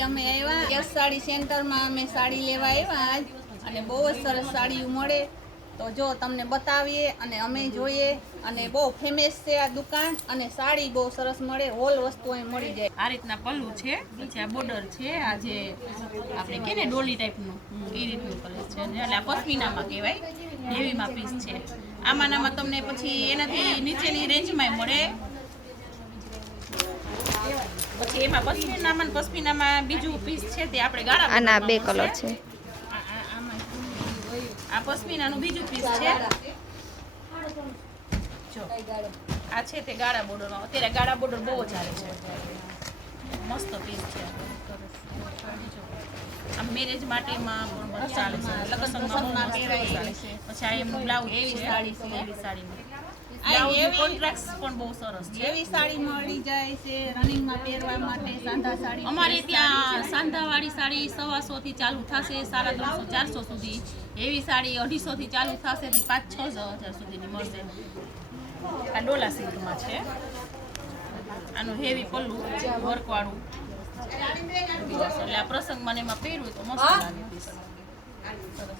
આજ અમે આવ્યા. યસ સાડી સેન્ટરમાં અમે સાડી લેવા આવ્યા આજ. અને બહુ જ સરસ સાડીઓ મળે. તો જો તમને બતાવીએ અને અમે જોઈએ. અને બહુ ફેમસ છે આ દુકાન અને સાડી બહુ સરસ મળે. હોલ વસ્તુ અહીં મળી જાય. આ રીતના પલ્લું છે, પછી આ બોર્ડર છે, આ જે આપણે કે ને ડોલી ટાઈપનું, એ રીતનું કલર છે. એટલે આ પશ્મિનામાં કહેવાય. નેવીમાં પીસ છે. આમાં ને તમને પછી એનાથી નીચેની રેન્જમાં મળે. પછી એમાં પશ્મિનામાં પશ્મિનામાં બીજું પીસ છે તે આપણે ગાળા આના બે કલર છે. આ- આ- પશ્મિનાનું બીજું પીસ છે. જો આ છે તે ગાળા બોર્ડરનો. અત્યારે ગાળા બોર્ડર બહુ જ ચાલે છે. મસ્ત પીસ છે. આ મેરેજ માટેમાં પણ બહુ ચાલે છે. લગ્ન પ્રસંગમાં બહુ મસ્ત ચાલે છે. પછી આ એમનું બ્લાઉઝ એવી સાડી છે. એવી એવી- કોન્ટ્રાક્ટ પણ બહુ સરસ છે. એવી સાડી મળી જાય છે રનિંગમાં પહેરવા માટે સાંધા સાડી અમારે ત્યાં સાંધાવાળી સાડી સવાસો થી ચાલુ થશે સાડા ત્રણસો ચારસો સુધી. એવી સાડી અઢીસો થી ચાલુ થશે થી પાંચ છ હજાર સુધીની મળશે. આ ડોલા સિલ્કમાં છે. આનું હેવી પલ્લું વર્કવાળું. એટલે આ પ્રસંગ મને એમાં પહેર્યું તો મસ્ત લાગે ત્રણ કલર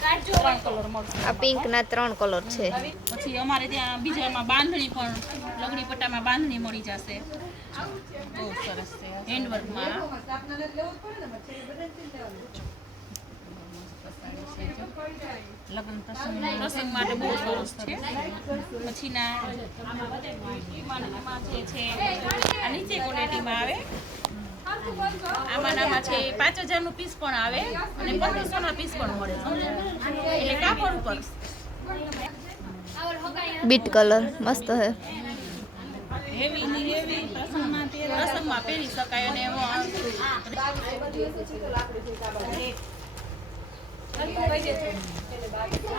મળશે આ પિંક ના ત્રણ કલર છે. પછી અમારે ત્યાં બીજામાં બાંધણી પણ લગડી પટ્ટામાં બાંધણી મળી જશે. બહુ સરસ છે. હેન્ડવર્કમાં લગ્ન પ્રસંગ પ્રસંગ માટે બહુ સરસ છે. પછીના છે આ નીચે ક્વોલિટીમાં આવે. આમાં નામાં છે પાંચ હજારનું પીસ પણ આવે અને પચીસોના પીસ પણ મળે એટલે કાપડ ઉપર. બીટ કલર મસ્ત હે. પ્રસંગમાં પહેર- શકાય અને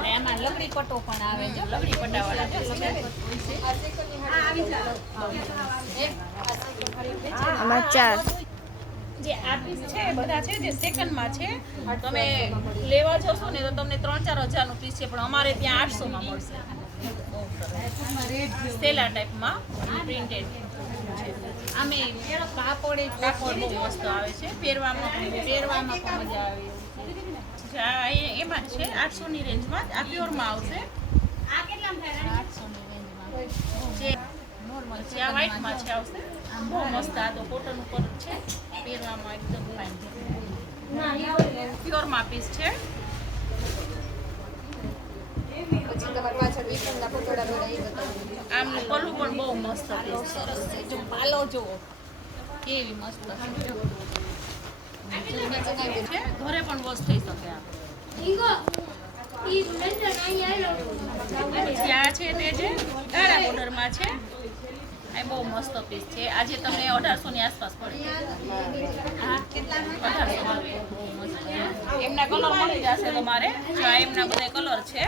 એમાં લગડી પટ્ટો પણ આવે જો લગડી પટ્ટાવાળા છે. આમાં ચાર. જે આ પીસ છે બધા છે જે સેકન્ડમાં છે તમે લેવા જશો ને તો તમને ત્રણ ચાર હજારનું પીસ છે પણ અમારે ત્યાં આઠસોમાં મળશે. સેલા ટાઈપમાં પ્રિન્ટેડ આમે કાપડ એ કાપડ બહુ મસ્ત આવે છે. પહેરવામાં પહેરવામાં પણ મજા આવે. આ એમાં જ છે આઠસોની રેન્જમાં આ પ્યોરમાં આવશે. આઠસોની રેન્જમાં. જે નોર્મલ છે આ વ્હાઇટમાં છે આવશે. બહુ મસ્ત આ તો કોટન ઉપર જ છે પહેરવામાં એકદમ ફાઇન પ્યોરમાં પીસ છે આમનું પલ્લું પણ બહુ મસ્ત બહુ પીસ સરસ છે જો પાલો જુઓ કેવી મસ્ત છે જો. છે ઘરે પણ વોશ થઈ શકે આ ત્યાં છે તે છે ગાળા બોર્ડરમાં છે આ બહુ મસ્ત પીસ છે. આજે તમને અઢારસો ની આસપાસ પડે. એમના કલર મળી જશે તમારે. જો આ એમના બધા કલર છે.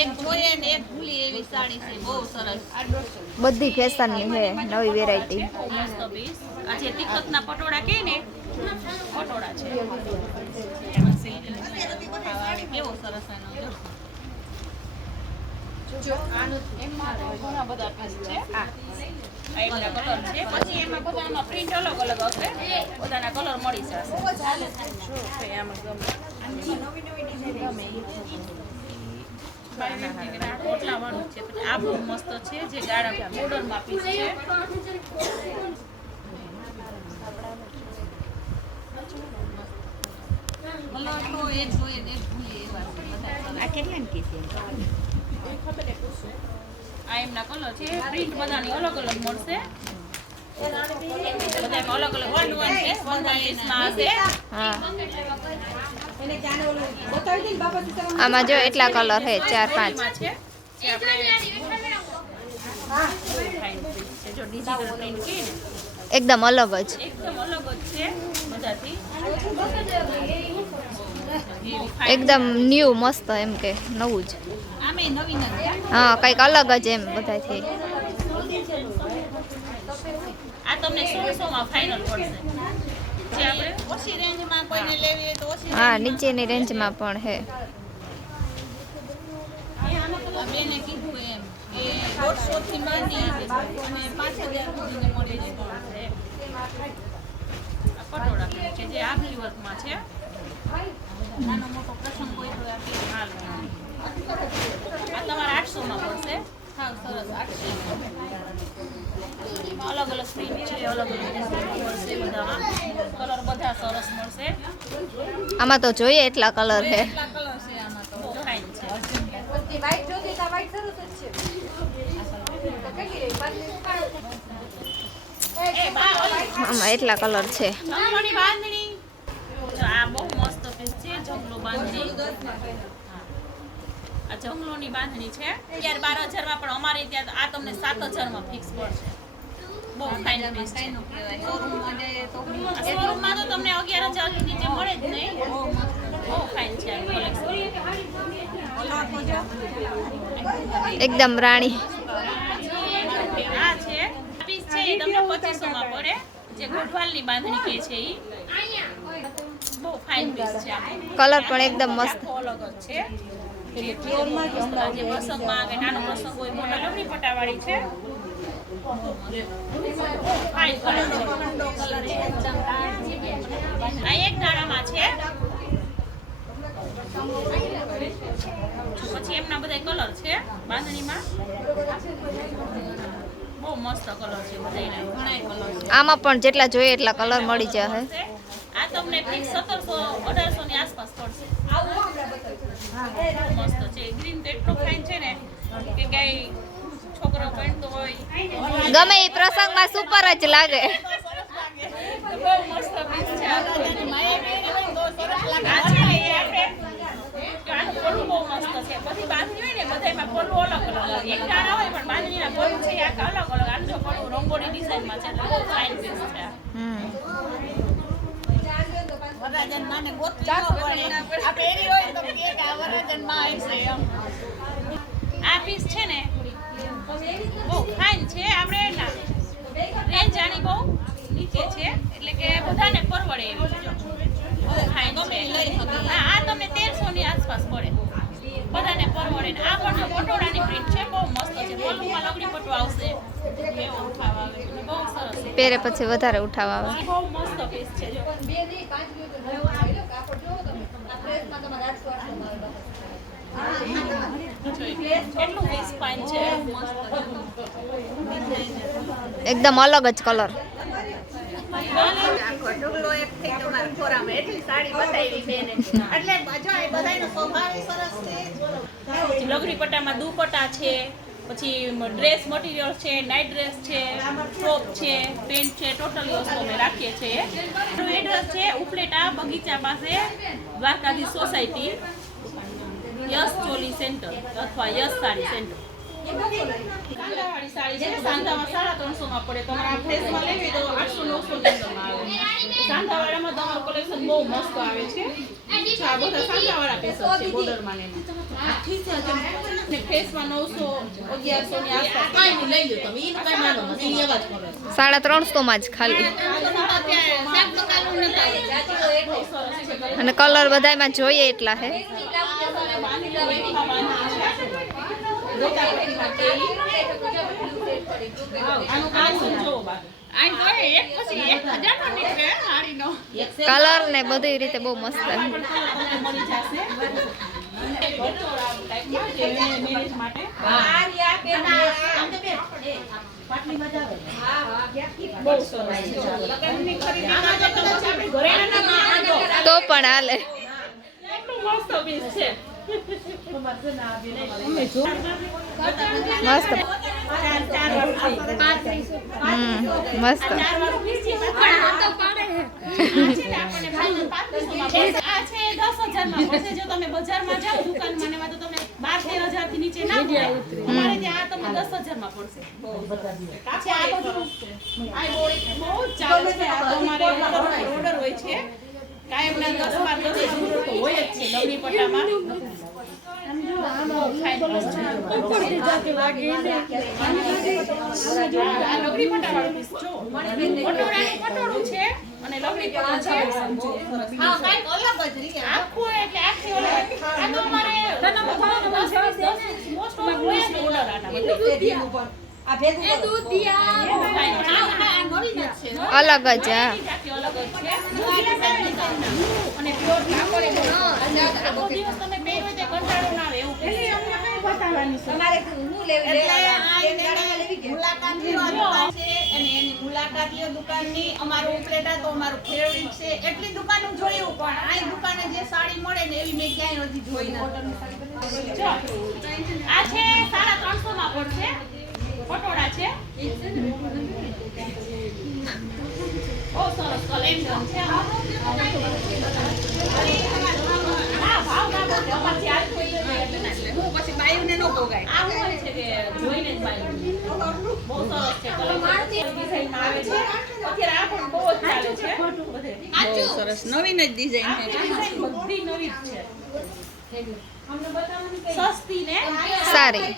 એક જોઈએ ને છે. બહુ સરસ. આ દોઢસો બધી ફેશનની છે નવી વેરાયટી બહુ મસ્ત પીસ આ જે પટોળા કહે ને? પટોળા છે. કેવો સરસ એનો જો. એમાં ઘણા બધા પીસ છે. કલર છે. પછી એમાં પ્રિન્ટ અલગ અલગ હશે. પોતાના કલર મળી જશે. જો આમાં ગમે. ગમે ઈ. છે. આ બહુ મસ્ત છે. જે ગાળા બોર્ડરમાં પીસ છે. કલર એ જોઈએ આ કેટલા કીધી આ એમના કલર છે. પ્રિન્ટ બધાની અલગ અલગ મળશે. અલગ અલગ one one piece one one પીસમાં આમાં જો એટલા કલર છે ચાર પાંચ. એકદમ અલગ જ. એકદમ અલગ જ છે બધાથી. એકદમ ન્યૂ મસ્ત એમ કે નવું જ. હા કંઈક અલગ જ એમ બધાથી હા નીચેની રેન્જમાં પણ કીધું એમ કે પટોળા જે આભલી વર્કમાં છે. નાનો મોટો પ્રસંગ હોય તો આ તમારા આઠસોમાં પડશે. સાવ સરસ. આઠસો. અલગ અલગ છે અલગ અલગ મળશે બધામાં. કલર બધા સરસ મળશે. આમાં તો જોઈએ એટલા કલર છે. કલર છે આમાં તો. ફાઇન છે. એ બા ઓલી આમાં એટલા કલર છે જમવાની બાંધણી જો આ બહુ મસ્ત પીસ છે જમલો બાંધણી આ જમલોની બાંધણી છે. અગિયાર બાર હજારમાં પણ અમારે ત્યાં આ તમને સાત હજારમાં ફિક્સ પડશે. બહુ ફાઇન પીસ છે. શોરૂમમાં તો તમને અગિયાર હજારની નીચે મળે જ નહીં. બહુ ફાઇન છે એકદમ રાણી. આ છે. પીસ છે એ તમને પચીસોમાં પડે. જે ગોઠવાલની બાંધણી કહે છે એ બહુ ફાઇન છે કલર પણ એકદમ મસ્ત. અલગ અલગ જ પ્રસંગમાં કે નાનો પ્રસંગ હોય મોટા લગડી પટાવાળી છે. આ એક દાણામાં છે. પછી એમના બધા કલર છે બાંધણીમાં. બહુ મસ્ત કલર છે બધાયના ઘણા કલર છે. આમાં પણ જેટલા જોઈએ એટલા કલર મળી જશે. આ તમને ફિક્સ સત્તરસો અઢારસો ની આસપાસ પડશે. મસ્ત છે. ગ્રીન તો એટલો ફાઇન છે ને કે કઈ છોકરો પહેરતો હોય. ગમે એ પ્રસંગમાં સુપર જ લાગે. બહુ મસ્ત પીસ છે આ છે ને એ આપણે આનું બહુ મસ્ત છે. બધી બાંધણી હોય ને બધાયમાં પલ્લું અલગ અલગ એક દાણા હોય પણ બાંધણીના પલ્લું છે આખા અલગ અલગ. આનું જો પલ્લું રંગોળી ડિઝાઇનમાં છે બહુ ફાઇન પીસ છે આ પહેરી છે ને, બહુ ફાઇન છે. આપણે ના રેન્જ બહુ નીચે છે, એટલે કે બધાને પરવડે એવી આ તમને તેરસો આસપાસ પડે બધાને પરવડે આ પણ પટોળાની પ્રિન્ટ છે, બહુ મસ્ત છે. પલ્લુમાં લગડી પટો આવશે. પહેરે પછી વધારે ઉઠાવ આવે. એકદમ અલગ જ કલર લગડી પટ્ટામાં દુપટ્ટા છે. પછી ડ્રેસ મટીરિયલ છે, નાઇટ ડ્રેસ છે ટોપ છે, પેન્ટ છે, ટોટલ વસ્તુ અમે રાખીએ છીએ. એડ્રેસ છે ઉપલેટા બગીચા પાસે દ્વારકાધી સોસાયટી યશ ચોલી સેન્ટર અથવા યશ સાડી સેન્ટર. સાડી ત્રણસો માં જ ખાલી. અને કલર બધામાં જોઈએ એટલા છે કલર ને બધી રીતે બહુ મસ્ત. તો પણ હાલે. મસ્ત હમ મસ્ત જાઓ દુકાનમાં ને દસમાં દસ હોય જ છે લગડી પટ્ટામાં આ લગડી પટ્ટાવાળું piece જો. પટોળાનું પટોળું છે અને લગડી પટ્ટો છે. હા કાંઈક અલગ જ રીએ આખું એટલે આખી ઓલી આ તો અમારે દસ દસ દસ most of અલગ જ છે. છે. દુકાનની અમારું ઉપલેટા તો અમારું ફેવરિટ છે. એટલી દુકાનો જોયું પણ આ દુકાને જે સાડી મળે ને એવી મેં ક્યાંય નથી જોઈ આ છે સાડા ત્રણસો માં પડશે. પટોળા છે? બહુ સરસ કલેક્શન છે હા પછી બાયુને ન ભોગાય. આ હોય છે કે જોઈને જ બાયું. બહુ સરસ છે કલેક્શન ડિઝાઇનમાં આવે છે. અત્યારે આ પણ બહુ જ ચાલે છે. બહુ સરસ. નવીન જ ડિઝાઇન છે. બધી નવી જ છે. સસ્તી ને? સારી.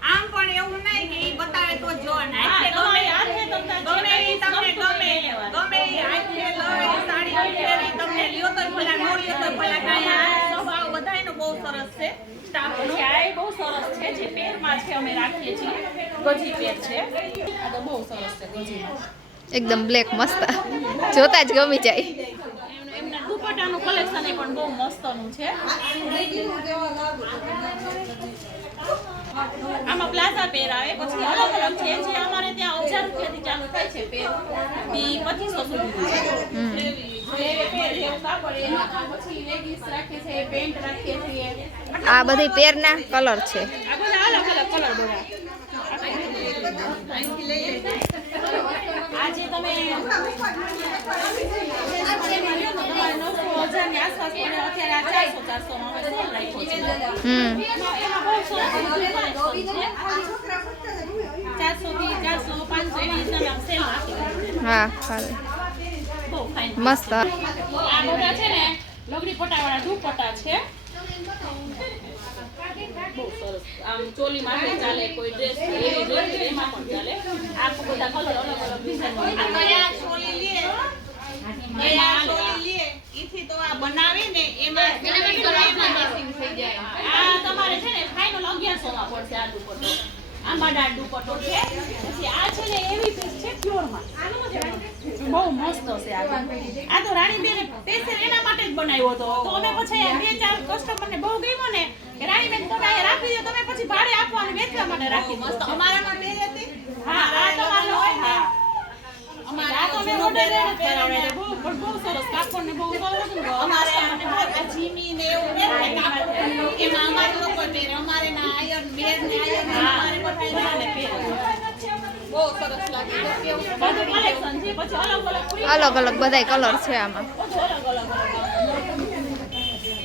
આમ પણ એવું નહીં કે બતાવે તો જો ને તમને લ્યો તો ભલા ન લ્યો તો ભલા કાંઈ સ્વભાવ બધાયનો બહુ સરસ છે. સ્ટાફનો. પછી આ એ બહુ સરસ છે જે પેરમાં છે અમે રાખીએ છીએ. ગજી પેર છે. આ તો બહુ સરસ છે ગજીમાં એકદમ બ્લેક મસ્ત. જોતા જ ગમી જાય. એમના- એમના દુપટ્ટાનું કલેક્શન એ પણ બહુ મસ્તનું છે. આમાં પ્લાઝા પેર આવે પછી અલગ અલગ છે જે ત્યાં હજાર રૂપિયાથી ચાલુ થાય છે પેર ઈ પચીસો સુધી આ બધી પેરના કલર છે. આજે તમે ચારસો હમ. થી ચારસો હા મસ્ત. આ બધા છે ને લગડી પટાવાળા દુપટ્ટા છે. બહુ સરસ. આમ ચોલી માટે ચાલે કોઈ ડ્રેસ એવી ડ્રેસ એમાં પણ ચાલે. આ બધા કલર અલગ અલગ ડિઝાઇન ચોલી લે. એ આ ચોલી લે. ઈથી તો આ બનાવે ને એમાં ફિટિંગ થઈ જાય. આ તમારે છે ને ફાઇનલ 1100 માં પડશે આ દુપટ્ટો. આંબાડાળ દુપટ્ટો છે. પછી આ છે ને એવી પીસ છે પ્યોરમાં. બહુ મસ્ત છે આ આ તો રાણીબેન સ્પેશિયલ એના માટે જ બનાવ્યો હતો. તો અમે પછી બે ચાર કસ્ટમરને બહુ ગમ્યો ને રાણીબેન તમે અહીંયા રાખી દો તમે પછી ભાડે આપવાનું વેચવા માટે રાખી મસ્ત. અમારામાં પહેરે હતી. હા આ તમારો હોય હા. અમારે તો મેં ઓર્ડર કરાવડે બહુ બહુ સરસ કાપડ ને બહુ સરસ અમારે આને આ જીમી ને એવું એમાં અમારે લોકો અમારે ના આયર્ન બેર ને આયર ને અમારે બધાયને બહુ સરસ લાગે તો કેવું બધું collection છે પછી અલગ અલગ બધાય કલર છે આમાં.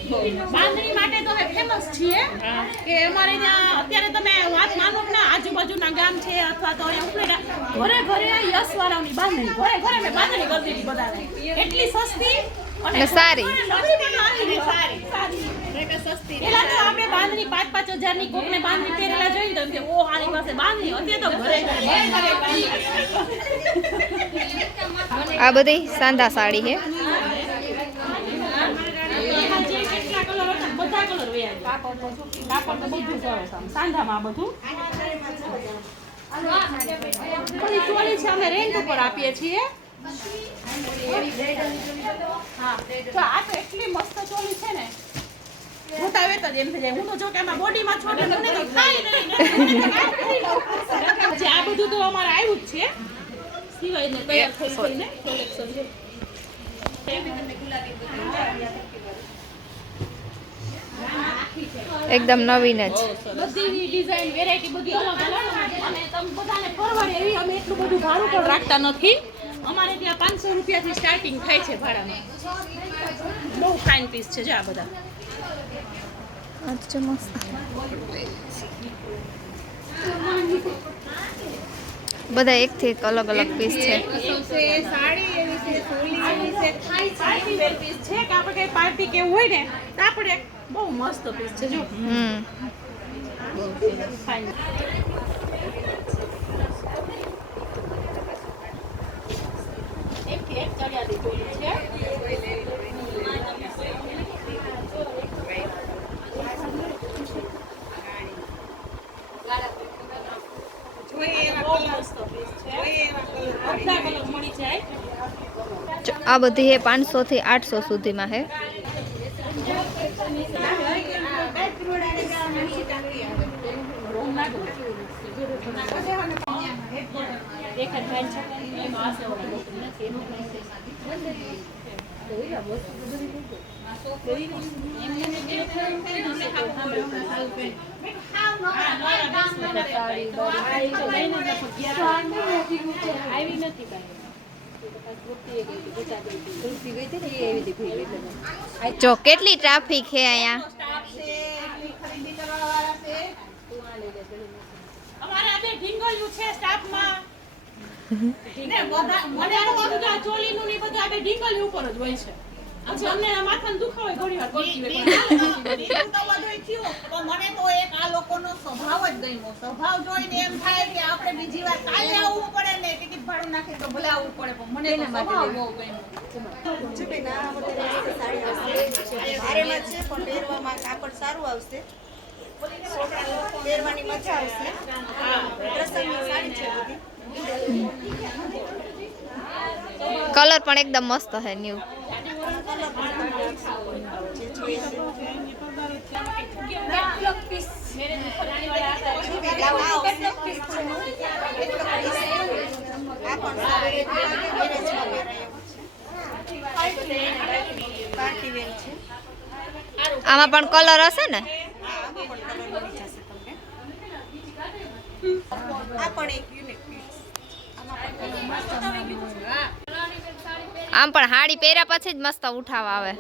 બધું બાંધણી માટે તો ફેમસ છીએ. કે અમારે ત્યાં અત્યારે તમે વાત માનો આજુબાજુના ગામ છે અથવા તો અહીંયા ઉપલેટા, ઘરે ઘરે યશવાળાની બાંધણી, ઘરે ઘરે બાંધણી કરી એટલી સસ્તી અને સારી. પેલા તો આપણે બાંધણી પાંચ પાંચ હજારની કોકને બાંધણી પહેરેલા જોઈને તો એમ કે ઓ આની પાસે બાંધણી અત્યારે તો ઘરે ઘરે આ બધી સાંધા સાડી છે. એમાં જે કેટલા કલર હતા ને બધા કલર વયા ગયા. કાપડ તો બધું સરસ આમ સાંધામાં બધું. ચોલી છે અમે રેન્ટ ઉપર આપીએ છીએ. આ તો એટલી મસ્ત ચોલી છે ને જોતા વેત જ એમ થઈ જાય. હું તો જો કે આમાં બોડીમાં છોડે મને તો ખાઈ નહીં. જે આ બધું તો અમારે આવ્યું જ છે. સિવાય ને તૈયાર થઈ થઈને collection છે. એકદમ નવીન જ. બધી ડિઝાઇન વેરાયટી બધી અલગ અલગ અને તમે બધાને પરવડે એવી અમે એટલું બધું ભાડું પણ રાખતા નથી. અમારે ત્યાં પાંચસો રૂપિયાથી સ્ટાર્ટિંગ થાય છે ભાડામાં. બહુ ફાઇન પીસ છે જો આ બધા. બધા એક થી એક અલગ અલગ પીસ છે. આપણે પાર્ટી કેવું હોય ને આપણે બહુ મસ્ત પીસ છે જો. હમ. ફાઇન आ बधी है पाँच सौ थी आठ सौ सुधी में है જો કેટલી ટ્રાફિક છે અહીંયા સ્ટાફ છે એટલી ખરીદી કરવા વાળા છે અમારે આ બે ઢીંગલિયું છે સ્ટાફમાં ને બધા મને આ બધું આ ચોલીનું ને બધું આ બે ઉપર જ હોય છે. અમને આ માથાનો ઘણી વાર કરતી હોય. તો બધુંય થયું. પણ મને તો એક આ લોકોનો સ્વભાવ જ ગમ્યો. સ્વભાવ જોઈને એમ થાય કે આપણે બીજી વાર કાલે આવવું પડે ને ટિકિટ ભાડું નાખી તો ભલે આવવું પડે પણ મને તો સ્વભાવ બહુ ગમ્યો. ભારેમાં છે પણ પહેરવામાં કાપડ સારું આવશે. છોકરા પહેરવાની મજા આવશે. પ્રસંગની સાડી છે બધી. કલર પણ એકદમ મસ્ત ન્યુ છે પાર્ટી આમાં પણ કલર હશે ને? આ પણ એક આમ પણ હાડી પહેર્યા પછી જ મસ્ત ઉઠાવ આવે.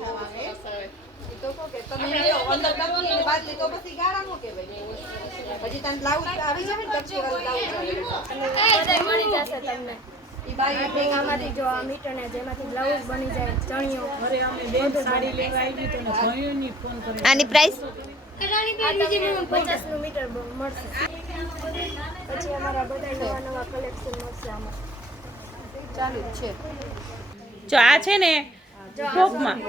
આની પ્રાઇસ પચાસનું મીટર મળશે. પછી અમારા બધા નવા નવા કલેક્શન મળશે આમાં. ચાલુ છે. જો આ છે ને ટોપમાં.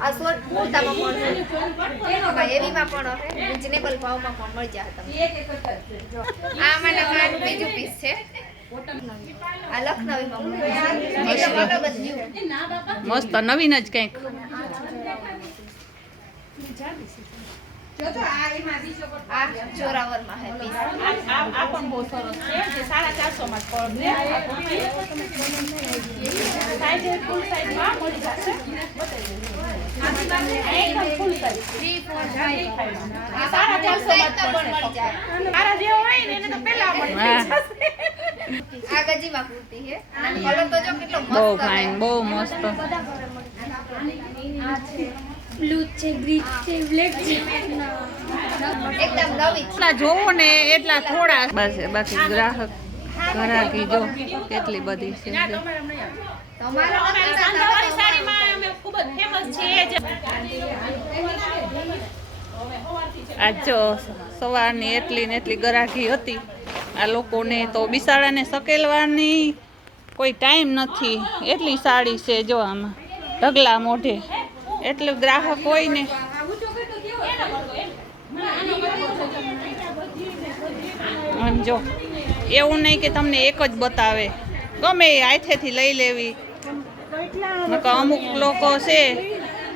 આ શોર્ટ કુર્તામાં પણ એમાં હેવીમાં પણ રિઝનેબલ ભાવમાં પણ મળી જાય તમને. આ આમાંના મારું બીજું પીસ છે. મસ્ત. નવીન જ કંઈક. આ જોરાવરમાં હે આ આ પણ બહુ સરસ છે જે સાડા ચારસો માં પડશે સાઈઝ ફૂલ સાઈઝમાં મળી જશે એકદમ full size three four five આ સાડા ચારસો માં જ પણ પડશે મળી જાય મારા જેવો હોય ને એને તો પહેલા મળી જશે આ ગજીમાં કુર્તી છે. કલર તો જો કેટલો મસ્ત બહુ છે. ફાઇન બહુ મસ્ત. બ્લુ છે ગ્રીન છે બ્લેક છે. એકદમ નવી જોવો ને એટલા થોડા. બસ બાકી ગ્રાહક ગ્રાહકી જો કેટલી બધી છે. જો. તમારો અમારી સાંધાવાળી સાડીમાં અમે ખૂબ જ ફેમસ છીએ. જે આ જો સવારની એટલી ને એટલી ગરાકી હતી. આ લોકોને તો બિસાડાને સકેલવાની કોઈ ટાઈમ નથી. એટલી સાડી છે જો આમાં. ઢગલા મોઢે. એટલું ગ્રાહક હોય ને. આમ જો એવું નહીં કે તમને એક જ બતાવે. ગમે એ હાથેથી લઈ લેવી. અમુક લોકો છે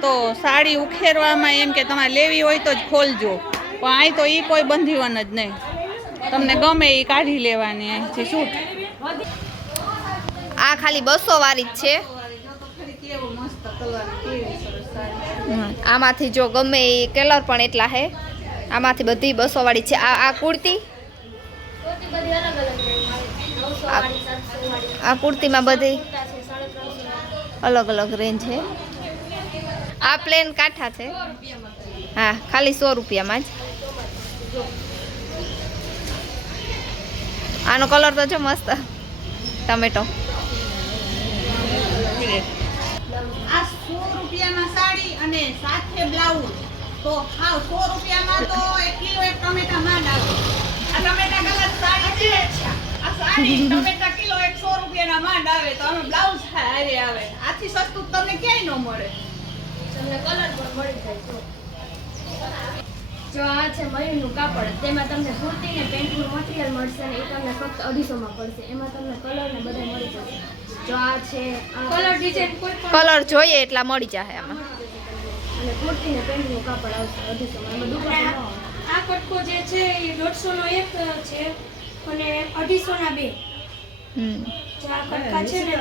તો સાડી ઉખેરવામાં એમ કે તમારે લેવી હોય તો જ ખોલજો. પણ અહીં તો એ કોઈ બંધીવન જ નહીં. તમને ગમે એ કાઢી લેવાની અહીંથી શું આ ખાલી બસો વાળી જ છે. આમાંથી જો ગમે એ કલર પણ એટલા હે. આમાંથી બધી બસો વાળી છે. આ આ કુર્તી? આ કુર્તીમાં બધી છે અલગ અલગ રેન્જ છે આ પ્લેન કાંઠા છે. હા, ખાલી સો રૂપિયામાં જ. આનો કલર તો જો મસ્ત. ટમેટો આ સો રૂપિયામાં સાડી અને સાથે બ્લાઉઝ. તો હાવ સો રૂપિયામાં તો એક કિલો એક ટમેટા માંડ આવે આ ટમેટા કલર સાડી છે. આ સાડી ટમેટા કિલો એક સો રૂપિયાના માંડ આવે તો અમે બ્લાઉઝ હારે આવે. આથી સસ્તું તમને ક્યાંય ન મળે. તમને કલર પણ મળી જાય જો જો આ છે મયુરનું કાપડ. તેમાં તમને કુર્તી ને પેન્ટનું મટીરિયલ મળશે અને એ તમને ફક્ત અઢીસોમાં પડશે. એમાં તમને કલર ને બધા મળી જશે. જો આ છે કલર ડિઝાઇન કોઈ કલર જોઈએ એટલા મળી જશે આમાં. અને કુર્તી ને પેન્ટનું કાપડ આવશે અઢીસો એમાં દુપટ્ટો આ કટકો જે છે એ દોઢસોનો એક છે અને અઢીસોના બે. હમ. જે આ કટકા છે ને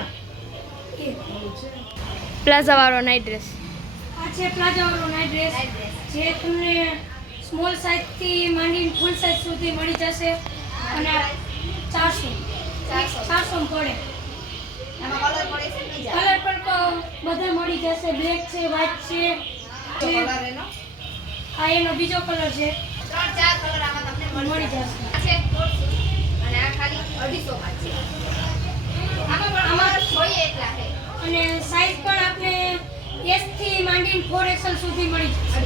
એ. પ્લાઝા વાળો નાઇટ ડ્રેસ આ છે પ્લાઝા વાળો નાઇટ ડ્રેસ જે તમને સ્મોલ સાઇઝથી માંડીને ફૂલ સાઇઝ સુધી મળી જશે. અને ચારસો. ચારસો. પડે. કલર પણ બધા મળી જશે. બ્લેક છે વ્હાઇટ છે. આ એનો બીજો કલર છે. ત્રણ ચાર કલર આમાં તમને મળી જશે. આ છે અને આ ખાલી 250 માં છે. આમાં પણ અમાર જોઈએ એટલા છે. અને સાઇઝ પણ આપણે એસથી માંડીને ફોર એક્સલ સુધી મળી જશે.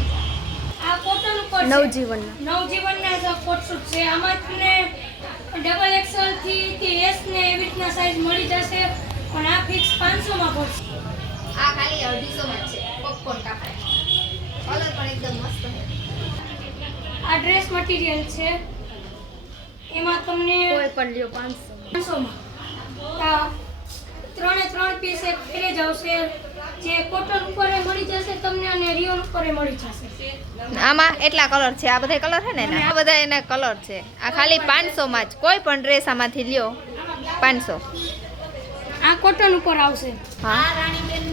આ કોટન ઉપર નવજીવન નવજીવનના. કોટ સૂટ છે. આમાં તમને ડબલ એક્સેલથી થી એસ ને એવી રીતના સાઇઝ મળી જશે. પણ આ ફિક્સ 500 માં પડશે. આ ખાલી અઢીસો માં છે. પોપકોર્ન કાપડ કલર પણ એકદમ મસ્ત છે આ ડ્રેસ મટીરિયલ છે. એમાં તમને પણ લ્યો 500 પાંચસો માં. આ ત્રણે ત્રણ પીસ એક ફેરે જ આવશે. જે કોટન ઉપર મળી જશે તમને અને રિયોન ઉપર મળી જશે. આમાં એટલા કલર છે. આ બધા કલર છે ને? આ બધા એના કલર છે. આ ખાલી 500 માં જ. કોઈ પણ ડ્રેસ આમાંથી લ્યો. 500 આ કોટન ઉપર આવશે. હા. રાણીબેનની